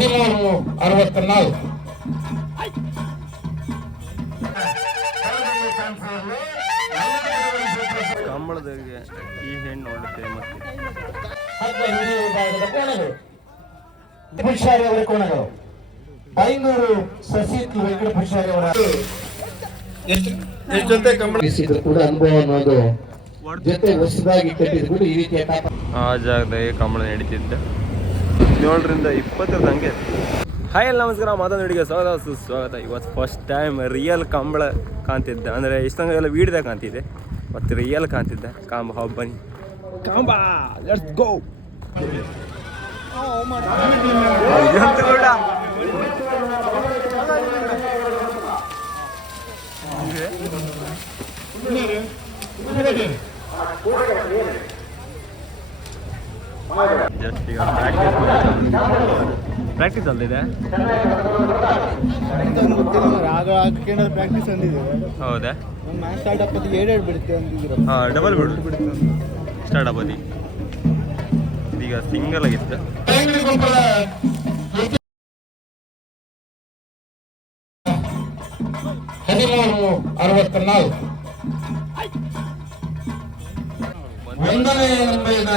ಹದಿಮೂರು ಅರವತ್ನಾಲ್ಕು. ಕಂಬಳದಾಗೆ ಈ ಹೆಣ್ಣು ಕೋಣಗಳು. ಪುರುಷಾರಿ ಅವರ ಕೋಣಗಳು ಬೈಂದೂರು ಸಸಿತ್ ವೆಂಕಟ ಪುರುಷಾರಿ ಅವರ ಜೊತೆ ಕಂಬಳ? ಕೂಡ ಅನುಭವ ಅನ್ನೋದು ಜೊತೆ ಹೊಸದಾಗಿ ಕಟ್ಟಿದ್ರು ಕೂಡ ಈ ರೀತಿಯ ಆ ಜಾಗದಾಗೆ ಕಂಬಳ ನಡೀತಿದ್ದ ಹದಿನೇಳರಿಂದ ಇಪ್ಪತ್ತರ ಹಂಗೆ. ಹಾಯ್ ಎಲ್ಲ ನಮಸ್ಕಾರ ಮತ್ತೊಂದು ವಿಡಿಗೆ ಸ್ವಾಗತ ಸುಸ್ವಾಗತ. ಇವತ್ತು ಫಸ್ಟ್ ಟೈಮ್ ರಿಯಲ್ ಕಂಬಳ ಕಾಣ್ತಿದ್ದ. ಅಂದರೆ ಇಷ್ಟಂಗ ಎಲ್ಲ ವೀಡ್ದಾಗ ಕಾಣ್ತಿದ್ದೆ. ಮತ್ತು ರಿಯಲ್ ಕಾಣ್ತಿದ್ದ. ಕಾಂಬ ಹಬ್ಬ ಬನ್ನಿ. ಕಾಂಬ ಲೆಟ್ಸ್ ಗೋ ಜಸ್ಟ್ ಈಗ ಪ್ರಾಕ್ಟೀಸ್ ಪ್ರಾಕ್ಟೀಸ್ ಅಲ್ಲಿದೆ ಆಗ ಹಾಕೇನಾದ್ರು ಪ್ರಾಕ್ಟೀಸ್ ಅಂದಿದ್ದೀವಿ ಹೌದಾ ಮ್ಯಾಚ್ ಸ್ಟಾರ್ಟ್ ಆಗೋದು ಬಿಡುತ್ತೆ ಅಂದಿದ್ರು. ಹಾಂ ಡಬಲ್ ಬಿಡು. ಸ್ಟಾರ್ಟ್ ಆಗೋದಿ. ಈಗ ಸಿಂಗಲ್ ಆಗಿತ್ತು. ಅರವತ್ನಾಲ್ಕು. ಒಂದನೇ ನಂಬರಿನ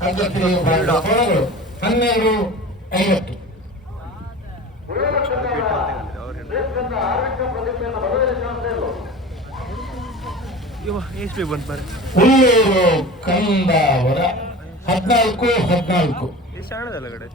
ಅಭ್ಯರ್ಥಿ ವಿಭಾಗದ ಕೋಣಗಳು ಹನ್ನೆರಡು ಐವತ್ತು ಹುಲ್ಲೂರು ಕಂದಾವರ ಹದಿನಾಲ್ಕು ಹದಿನಾಲ್ಕು ಕಡೆ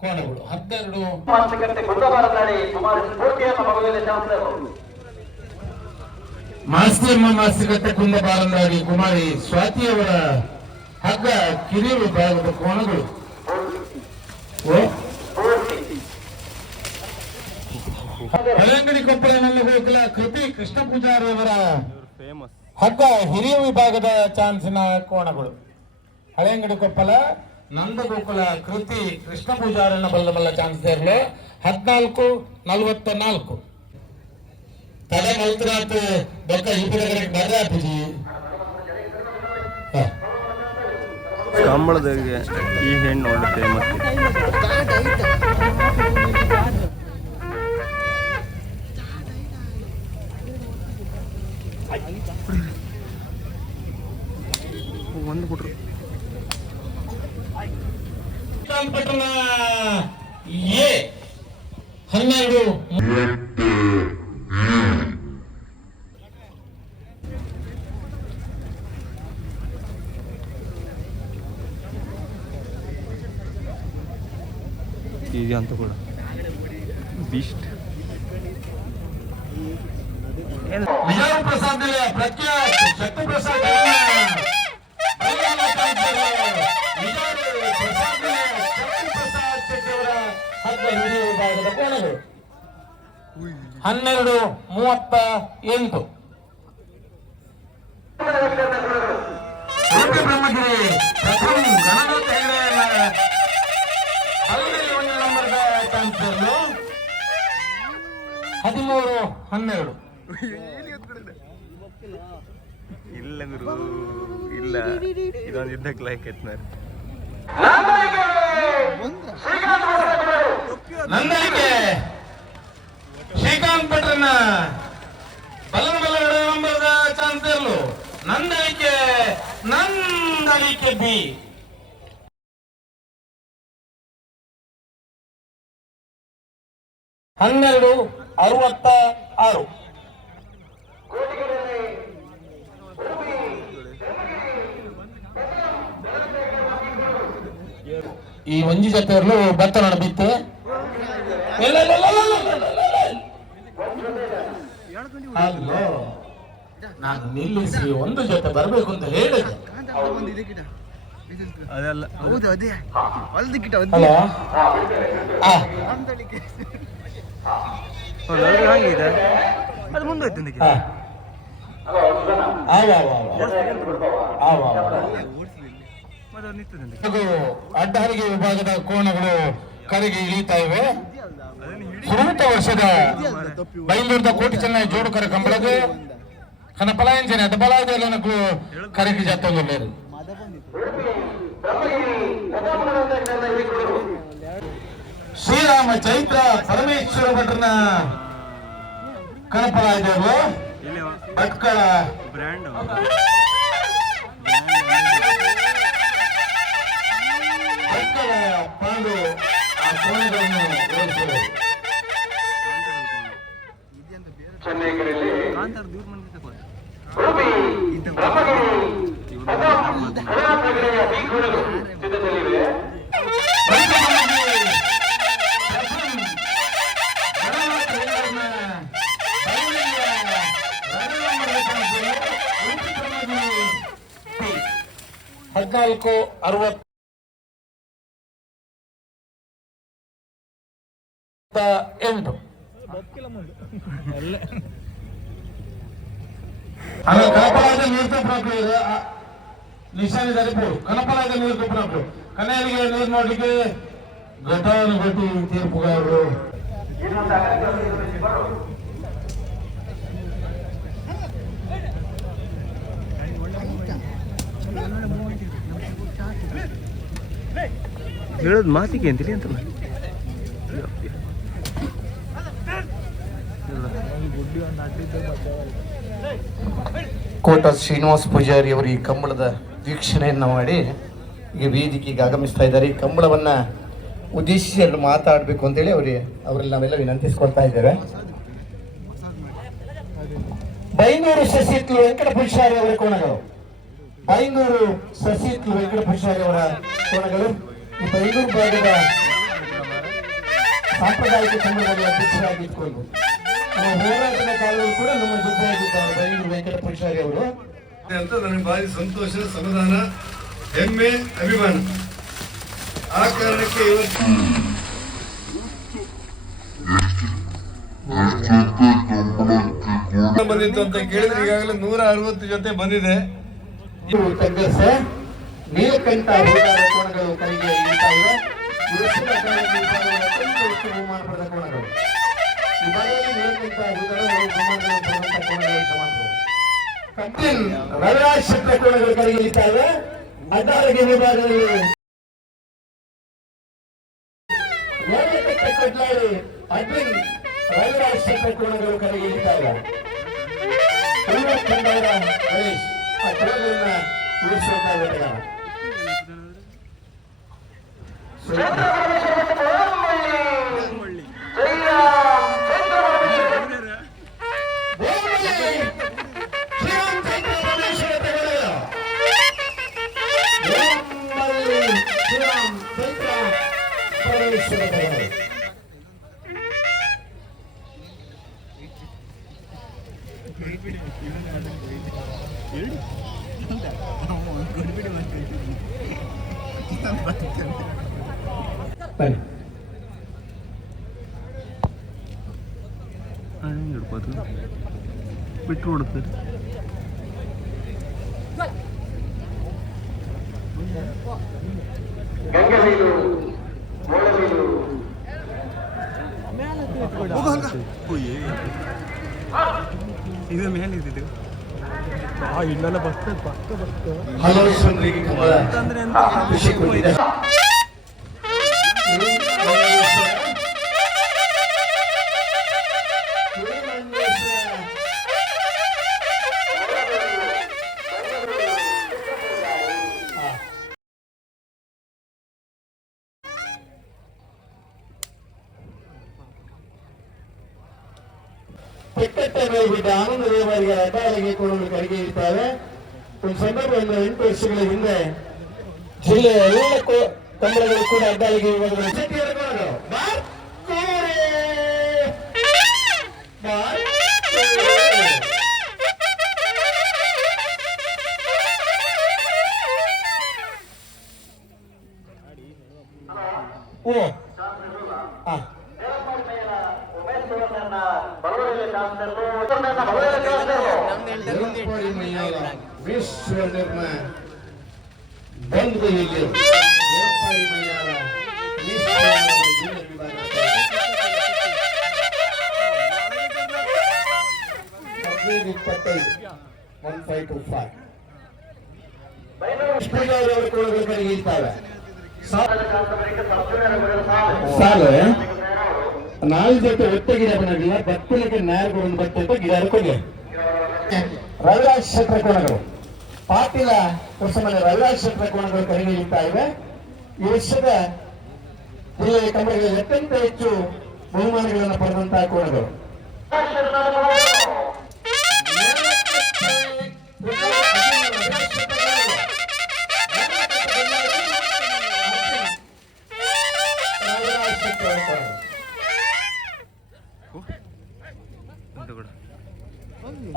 ಕೋಣಗಳು. ಹನ್ನೆರಡು. ಮಾಸ್ತಿಯಮ್ಮ ಮಾಸ್ತಿಗಟ್ಟೆ ಕುಂದಬಾರಂದಾಡಿ ಕುಮಾರಿ ಸ್ವಾತಿಯವರ ಹಗ್ಗ ಕಿರಿಯರು ವಿಭಾಗದ ಕೋಣಗಳು. ಓ? ಹಳಂಗಡಿ ಕೊಪ್ಪಳ ನನ್ನ ಹೋಗಲ ಕೃತಿ ಕೃಷ್ಣ ಪೂಜಾರಿಯವರ ಹಗ್ಗ ಹಿರಿಯ ವಿಭಾಗದ ಚಾನ್ಸಿನ ಕೋಣಗಳು. ಹಳೆಯಂಗಡಿ ಕೊಪ್ಪಲ ನಂದಗೋಕುಲ ಕೃತಿ ಕೃಷ್ಣ ಪೂಜಾರನ್ನ ಬಲ್ಲ ಬಲ್ಲ ಚಾನ್ಸ್ ಇರಲು ಹದಿನಾಲ್ಕು ನಲವತ್ತ ನಾಲ್ಕು. ತಡೆ ಮಲ್ತನಾಥ್ ಬೊಕ್ಕ ಇಬ್ಬರ ಬರ್ರಾಪಿಜಿ ಕಂಬಳದವರಿಗೆ ಈ ಹೆಣ್ಣು ಒಳ್ಳೆ ಫೇಮಸ್ ಒಂದು ಕೊಟ್ರು. ಪಟ್ಟಣ ಎ. ಹನ್ನೆರಡು ಇದೆ ಅಂತ ಕೂಡ. ಬಿಸ್ಟ್ ವಿಜಯ ಪ್ರಸಾದ್ ಪ್ರಖ್ಯಾತ್ ಶಕ್ತಿ ಪ್ರಸಾದ್ ಹನ್ನೆರಡು ಮೂವತ್ತ ಎಂಟು. ಬ್ರಹ್ಮಗಿರಿ ಹದಿಮೂರು ಹನ್ನೆರಡು. ಇಲ್ಲ ಗುರು ಇಲ್ಲ. ಇದೊಂದು ಯುದ್ಧಕ್ಕೆ ಲೈಕ್ ಎತ್ನಾರ ನಂದನಿಗೆ ಶ್ರೀಕಾಂತ್ ಭಟ್ರನ್ನ ಬಲನ ಬಲ ಎರಡು ನಂಬರ್ದ ಚಾನ್ಸ್ ಇರಲು. ನಂದಳಿಕೆ ನಂದಳಿಕೆ ಬಿ. ಹನ್ನೆರಡು, ಅರವತ್ತ ಆರು. ಈ ಒಂಜಿ ಜೊತೆ ಇರಲು ಭತ್ತ ನಡಬಿತ್ತೆ ಇಲ್ಲ, ಇಲ್ಲ, ಇಲ್ಲ, ಇಲ್ಲ, ಇಲ್ಲ, ಇಲ್ಲ, ಇಲ್ಲ. ಅಲ್ಲೋ ನಾನು ನಿಲ್ಲಿಸಿ ಒಂದು ಜೊತೆ ಬರಬೇಕು ಅಂತ ಹೇಳಿದೆ. ಅದೆಲ್ಲ ಹೌದು ಅದೇ. ಹೊಲ್ದು ಆ. ಹೌದು ಅದು ಅದು ಮುಂದೋಯ್ತು ಅದಕ್ಕೆ ಹಾಗೂ ವಿಭಾಗದ ಕೋಣಗಳು ಕರಗಿ ಇಳಿತಾ ಇವೆ. ಸೂತ ವರ್ಷದ ಬೈಲೂರದ ಕೋಟಿ ಚೆನ್ನೈ ಜೋಡುಕರ ಕಂಬಳಗೆ ಕನ jatuh lu leru ಮದ ಬಂದಿತ್ತು ಶ್ರೀರಾಮ ಚೈತ್ರ ಪರಮೇಶ್ವರ ಭಟ್ರನ ಕನಪಲಾಯ ದೇವರು ಇಲ್ಲಿ ಭಟ್ಕಳ ಭಟ್ಕಳ ಪಾಂಡು ಮಂದಿ ತಗೋ ಹದಿನಾಲ್ಕು ಅರವತ್ತ ಎಂಟು అలా కనపరాజ నీరుతో ప్రాబ్లం నిశాని సరిపోదు కనపరాజ నీరుతో ప్రాబ్లం కన్యానికి నీరు నోటికి ఘటాన్ని బట్టి తీర్పుగారు ಹೇಳೋದು ಮಾತಿಗೆ ಅಂತಿಲ್ಲ ಅಂತ ಕೋಟ ಶ್ರೀನಿವಾಸ ಪೂಜಾರಿ ಅವರು ಈ ಕಂಬಳದ ವೀಕ್ಷಣೆಯನ್ನು ಮಾಡಿ ಈಗ ವೇದಿಕೆಗೆ ಆಗಮಿಸ್ತಾ ಇದ್ದಾರೆ. ಈ ಕಂಬಳವನ್ನ ಉದ್ದೇಶಿಸಿ ಅಲ್ಲಿ ಮಾತಾಡಬೇಕು ಅಂತೇಳಿ ಅವರಿಗೆ ಅವರಲ್ಲಿ ನಾವೆಲ್ಲ ವಿನಂತಿಸ್ಕೊಳ್ತಾ ಇದ್ದೇವೆ. ಬೈಂದೂರು ಸಸಿತ್ಲು ವೆಂಕಟ ಪೂಜಾರಿ ಅವರ ಕೋಣಗಳು. ಬೈಂದೂರು ಸಸಿತ್ಲು ವೆಂಕಟ ಪೂಜಾರಿ ಅವರ ಕೋಣಗಳು. ಈ ಬೈಂದೂರು ಭಾಗದ ಸಾಂಪ್ರದಾಯಿಕ ಸಂಘದಲ್ಲಿ ಅಧ್ಯಕ್ಷರಾಗಿ ನಮ್ಮ ಹೋರಾಟದ ಕಾಲದಲ್ಲಿ ಕೂಡ ನಮ್ಮ ಜೊತೆಯಾಗಿದ್ದಾರೆ ಬೈಂದೂರು ವೆಂಕಟ ಪೂಜಾರಿ ಅವರು. ಅಂತ ನನಗೆ ಭಾರಿ ಸಂತೋಷ ಸಮಾಧಾನ ಹೆಮ್ಮೆ ಅಭಿಮಾನ. ಆ ಕಾರಣಕ್ಕೆ ಇವತ್ತು ಬಂದಿತ್ತು ಅಂತ ಕೇಳಿದ್ರೆ ಈಗಾಗಲೇ ನೂರ ಅರವತ್ತು ಜೊತೆ ಬಂದಿದೆ. ನೀಲಕಂಠ ಕೋಣಗಳು ಕೈಗೆ ಕೋಣಗಳು. ಈ ಭಾಗದಲ್ಲಿ ನೀಲಕಂಠ ಹೋರಾಟ ಬಹುಮಾನಗಳು ಪಡೆದಂತ ಕೋಣಗಳು ಸಮಾನಗಳು ಕಬ್ಬಿನ್ ರವಿರಾಜ್ ಶೆಟ್ಟ ಕೋಣಗಳು ಕಡೆಗೆ ಇಳಿತಾ ಇವೆ ಅಡ್ಡಾರಗೆ ವಿಭಾಗದಲ್ಲಿ ನೇರಕಟ್ಟ ಕಡ್ಲಾಡಿ ಅಡ್ವಿನ್ ರವಿರಾಜ್ ಶೆಟ್ಟ ಕೋಣಗಳು ಕಡೆಗೆ ಇಳಿತಾ ಇವೆ ಕಂಡವರ ಗಣೇಶ್ ಆ ಕೋಣಗಳನ್ನ ಉಳಿಸುವಂತ വരും വിട്ടുകൊടുത്ത് ഇത് മേലെ ഇതിട്ട് ആ ഇന്നലെ ബസ് പത്ത് ബസ് ഹലോ സുന്ദരി കുമാർ ದೇವರಿಗೆ ಅಡ್ಡಾಳಿಗೆ ಕೊಡಲು ಒಂದು ಇರ್ತಾರೆ ಒಂದು ಎಂಟು ವರ್ಷಗಳ ಹಿಂದೆ ಜಿಲ್ಲೆಯ ಎಲ್ಲ ತೊಂದರೆಗಳು ಕಂಬಳಗಳು ಕೂಡ ಅಡ್ಡಾಳಿಗೆ ವಿಶ್ವ ಬಂದು ಇಲ್ಲಿ ಹದಿನೈದು ಇಪ್ಪತ್ತೈದು ಒನ್ ಫೈವ್ ಟು ಫೈವ್ ಸಾಲು? ನಾಲ್ಕು ಜೊತೆ ಒತ್ತೆ ಗಿಡ ಬಂದಿಲ್ಲ ಬತ್ತಲಿಕ್ಕೆ ನ್ಯಾಯ ಒಂದು ಬತ್ತೆ ಗಿಡ ಕೊಡಿ ರವಿರಾಜ್ ಕ್ಷೇತ್ರ ಕೋಣಗಳು ಪಾಟೀಲ ಹೊಸಮನೆ ರವಿರಾಜ್ ಕ್ಷೇತ್ರ ಕೋಣಗಳು ಕರೆಗೆ ಇರ್ತಾ ಇವೆ. ಈ ವರ್ಷದ ಜಿಲ್ಲೆಯ ಕಂಬಳಿಗೆ ಅತ್ಯಂತ ಹೆಚ್ಚು ಬಹುಮಾನಗಳನ್ನು ಪಡೆದಂತಹ ಕೋಣಗಳು.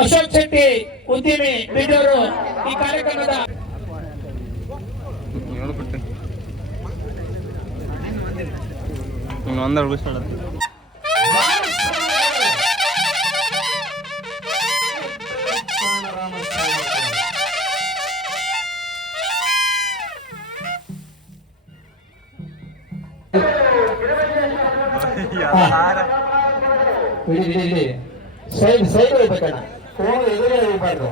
ಅಶೋಕ್ ಶೆಟ್ಟಿ ಉದ್ಯಮಿ ಬಿಡೋರು ಈ ಕಾರ್ಯಕ್ರಮದ ಸೈಡ್ ಸೈಡ್ ಹೋಗ್ಬೇಕಣ್ಣ ಕೋಣ ಎದುರುಗಡೆ ಹೋಗ್ಬಾರ್ದು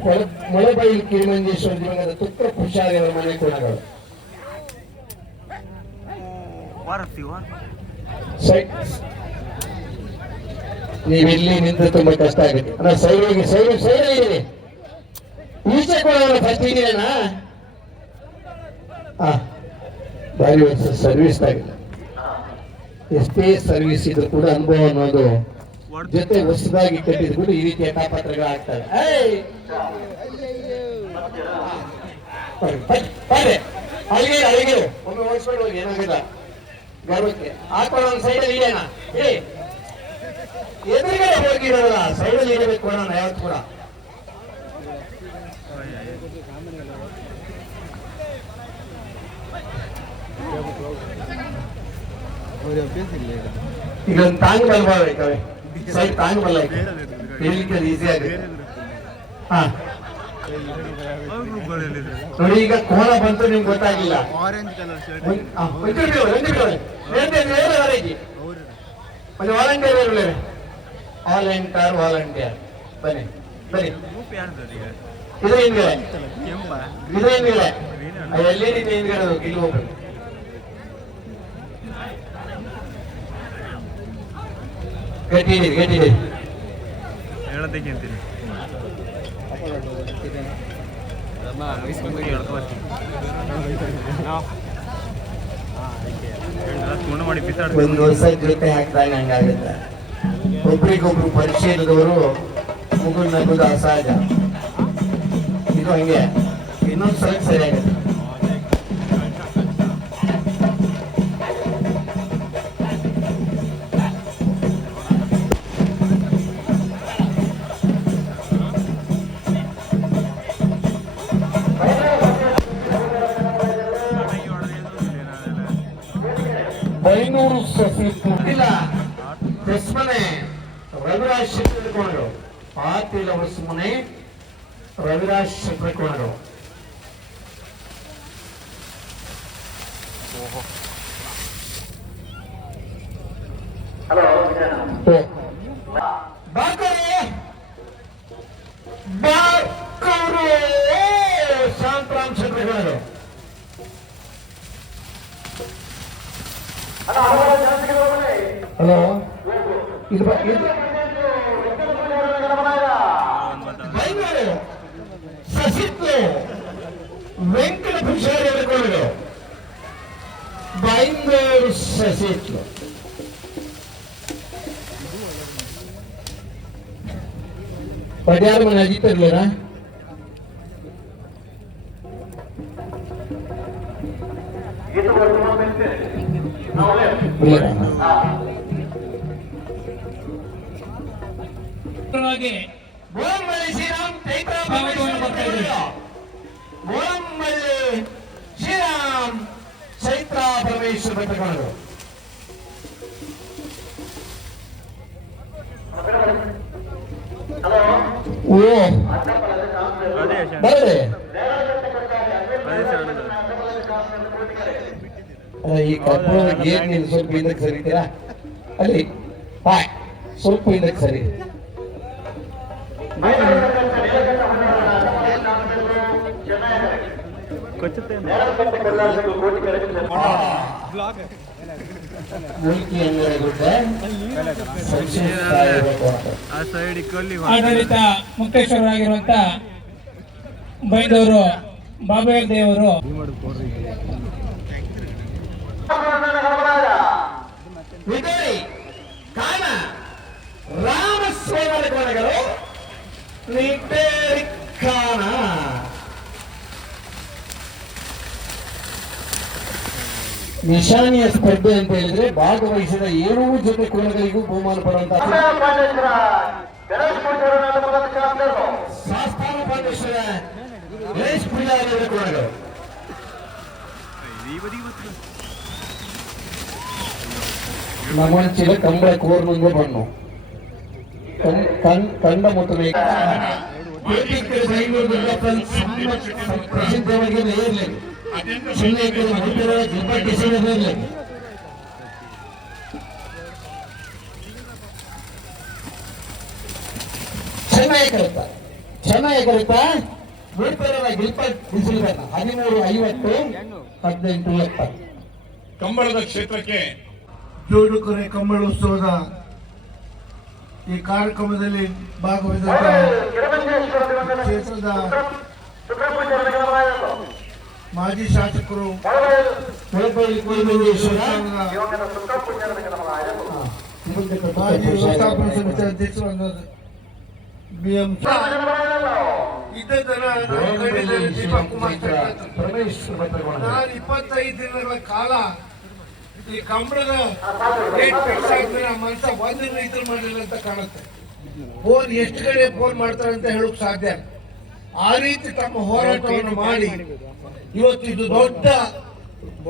ಮೊಳ- ಮೊಳಬೈಲ್ ಕಿರಿಮಂಜೇಶ್ವರ ದಿವಂಗತ ತುಕ್ಕ ಅವರ ಮನೆ ಕೋಣಗಳು. ಸೈಡ್ ನೀವಿಲ್ಲಿ ನಿಂತು ತುಂಬಾ ಕಷ್ಟ ಆಗುತ್ತೆ. ಅಣ್ಣ ಸೈಡಿಗೆ ಸೈಡ್ ಸೈಡ್ ಇರಿ ಈಚೆ ಕೊಡೋಣ ಫಸ್ಟ್ ಇದೆಯಣ್ಣ ಹಾ ಬಾರಿ ಸರ್ವಿಸ್ ಆಗಿಲ್ಲ ಎಷ್ಟೇ ಸರ್ವಿಸ್ ಇದ್ರು ಕೂಡ ಅನುಭವ ಅನ್ನೋದು ಜೊತೆ ಹೊಸದಾಗಿ ಕಟ್ಟಿದ್ರು ಕೂಡ ಈ ರೀತಿಯ ತಾಪತ್ರಗಳು ಆಗ್ತವೆ ಏಯ್! ಬರ್ರಿ, ಬರ್ರಿ, ಬರ್ರಿ. ಅಲ್ಲಿಗೆ ಅಲ್ಲಿಗೆ. ಒಮ್ಮೆ ಓಡಿಸ್ಕೊಂಡು ಹೋಗಿ ಏನಾಗಿಲ್ಲ ಗರ್ವಕ್ಕೆ ಹಾಕೊಂಡು ಒಂದು ಸೈಡಲ್ಲಿ ಇಡೋಣ ಏ ಎದುರುಗಡೆ ಹೋಗಿರೋಲ್ಲ ಸೈಡಲ್ಲಿ ಇಡಬೇಕು ಅಣ್ಣ ಯಾವತ್ತು ಕೂಡ ಈಗ. ಒಂದು ತಾಂಗ್ ಬಲ್ ಬರ್ಬೇಕಾವೆ ಸೈಡ್ ತಾಂಗ್ ಬಲ್ಲ ಹೇಳಲಿಕ್ಕೆ ಈಸಿ ಆಗುತ್ತೆ ಹಾ. ನೋಡಿ ಈಗ ಕೋಲ ಬಂತು ನಿಮ್ಗೆ ಗೊತ್ತಾಗಿಲ್ಲ. ವಾಲಂಟಿಯರ್ ಇರಲಿ ವಾಲಂಟಿಯರ್ ವಾಲಂಟಿಯರ್ ಬನ್ನಿ ಬನ್ನಿ. ಇದು ಹಿಂದ್ಗಡೆ. ಇದು ಹಿಂದ್ಗಡೆ. ಎಲ್ಲಿ ಹಿಂದ್ಗಡೆ ಇಲ್ಲಿ ಹೋಗ್ಬೇಕು. ಗಟ್ಟಿ ಹೇಳೋದಕ್ಕೆ ಅಂತೀನಿ ಒಂದು ವರ್ಷ ಜೊತೆ ಹಾಕಿದಾಗ ಹಂಗಾಗುತ್ತೆ ಒಬ್ರಿಗೊಬ್ರು ಪರಿಚಯದವರು ಮುಗು ನಗುದು ಅಸಹಜ ಇದು ಹಂಗೆ. ಇನ್ನೊಂದು ಸಲ ಸರಿಯಾಗುತ್ತೆ Hello, ಬೈಂದೂರು ಸಸಿತ್ಲು ಪಡ್ಯಾರ ಮನೆ ಅಜಿತ್ ಇರ್ಲಿಲ್ಲ ಓ ಅದೇ ಶಾಂತ ಬರ್ರಿ ಅದೇ ಶಾಂತ ಅಲ್ಲ, ಈ ಕಬ್ಬಣದ ಗೇಟ್ ನೀನು ಸ್ವಲ್ಪ ಹಿಂದಕ್ಕೆ ಸರಿತೀರಾ ಅಲ್ಲಿ ಬಾಯ್ ಸ್ವಲ್ಪ ಹಿಂದಕ್ಕೆ ಸರಿ ಮೂಲ್ಕಿ ಆಡಳಿತ ಮುಖ್ಯಸ್ಥರಾಗಿರುವಂತ ಬೈದವರು ಬಾಬೇ ದೇವರು. ವಿಜಯ್ ಕಾಮ ನಿಶಾನಿಯ ಸ್ಪರ್ಧೆ ಅಂತ ಹೇಳಿದ್ರೆ ಭಾಗವಹಿಸಿದ ಏಳು ಜೊತೆ ಕೋಣಗಳಿಗೂ ಬಹುಮಾನ ಪಡುವಂತ ಶಾಸ್ತಾನ ಪಾಂಡೇಶ್ವರ ಗಣೇಶ್ ಪೂಜಾರಿ ಕೋಣಗಳು ನಮಂಚಿನ ಕಂಬಳ ಕೋರ್ನಂದು ಬಣ್ಣು ಕಣ್- ಕಣ್- ಕಂಡ ಮತ್ತು ಮೇಘ. ಬೇಟಿಕ್ಕರ ಬೈಂದೂರು ಪ್ರಸಿದ್ಧವಾಗಿ ಇರಲಿ ಸುಮ್ಮನೆ ಇರಲಿ ಹದಿಮೂರು ಐವತ್ತು ಹದಿನೆಂಟು ಎಪ್ಪತ್ತು ಕಂಬಳದ ಕ್ಷೇತ್ರಕ್ಕೆ ಜೋಡುಕೊರೆ ಕಂಬಳ ಉತ್ಸವದ ಈ ಕಾರ್ಯಕ್ರಮದಲ್ಲಿ ಭಾಗವಹಿಸಿದ ಕ್ಷೇತ್ರದ ಮಾಜಿ ಶಾಸಕರು ಮಾಜಿ ವ್ಯವಸ್ಥಾಪನಾ ಬಿ ಎಂ ನಾನು ಇಪ್ಪತ್ತೈದು ದಿನಗಳ ಕಾಲ ಈ ಕಂಬಳದ ಡೇಟ್ ಫಿಕ್ಸ್ ಇದ್ರ ಮಾಡಿಲ್ಲ ಮನುಷ್ಯ ಒಂದು ರೈತರು ಮಾಡಲಿಲ್ಲ ಅಂತ ಕಾಣುತ್ತೆ. ಫೋನ್ ಎಷ್ಟು ಕಡೆ ಫೋನ್ ಮಾಡ್ತಾರೆ ಅಂತ ಹೇಳಕ್ ಸಾಧ್ಯ. ಆ ರೀತಿ ತಮ್ಮ ಹೋರಾಟವನ್ನು ಮಾಡಿ ಇವತ್ತು ಇದು ದೊಡ್ಡ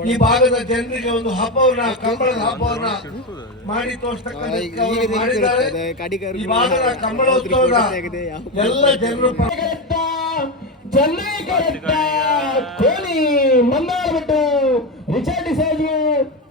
ಈ ಭಾಗದ ಜನರಿಗೆ ಒಂದು ಹಬ್ಬವನ್ನ ಕಂಬಳದ ಹಬ್ಬವನ್ನ ಮಾಡಿ ತೋರಿಸ್ತಕ್ಕಂಥ ಈ ಭಾಗದ ಕಂಬಳೋತ್ಸವದ ಎಲ್ಲ ಜನರು ಜಲ್ಲಿಕಟ್ಟ ಕೋಲಿ ಮನ್ನಾರ್ಬಿಟ್ಟು ರಿಚರ್ಡ್